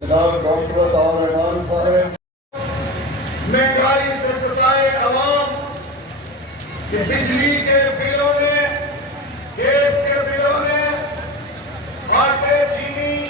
Doctor Imran صاحب مہنگائی سے ستائے عوام کہ بجلی کے بلوں میں، گیس کے بلوں میں، آٹے چینی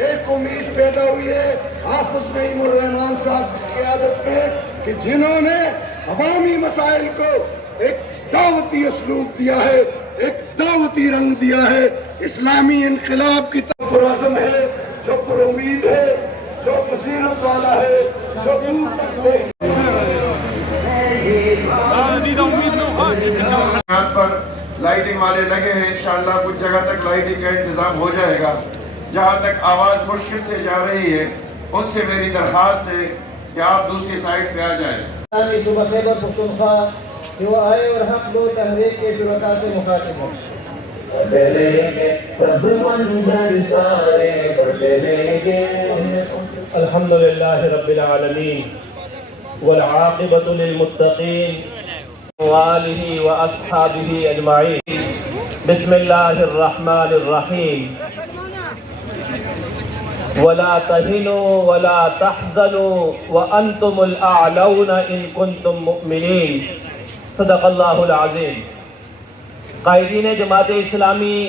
ایک امید پیدا ہوئی ہے حافظ نعیم الرحمان صاحب کی قیادت میں کہ جنہوں نے عوامی مسائل کو ایک دعوتی اسلوب دیا ہے، ایک دعوتی رنگ دیا ہے، اسلامی انقلاب کی طرف پرعزم ہے، جو پر امید ہے، جو بصیرت والا ہے، جو دور تک دیکھ پر لائٹنگ والے لگے ہیں، انشاءاللہ کچھ جگہ تک لائٹنگ کا انتظام ہو جائے گا۔ جہاں تک آواز مشکل سے جا رہی ہے ان سے میری درخواست ہے کہ آپ دوسری سائٹ پہ آ جائیں۔ صوبہ خیبر پختونخوا کہ وہ آئے اور حق دو تحریک کے شرکاء سے مخاطب ہوں۔ الحمدللہ رب العالمین والعاقبۃ للمتقین وآلہ واصحابہ اجمعین۔ بسم اللہ الرحمن الرحیم۔ ولا تهنوا ولا تحزنوا وانتم الاعلون ان كنتم مؤمنین۔ صدق اللہ العظیم۔ قائدین جماعت اسلامی،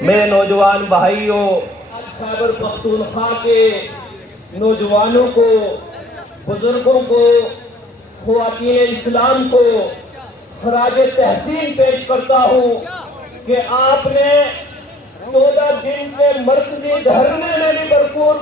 میرے نوجوان بھائیوں، خیبر پختونخوا کے نوجوانوں کو، بزرگوں کو، خواتین اسلام کو خراج تحسین پیش کرتا ہوں کہ آپ نے 14 دن کے مرکزی دھرنے میں بھی بھرپور